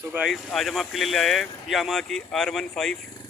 So guys आज हम आपके लिए ले आए हैं यामाहा की R15।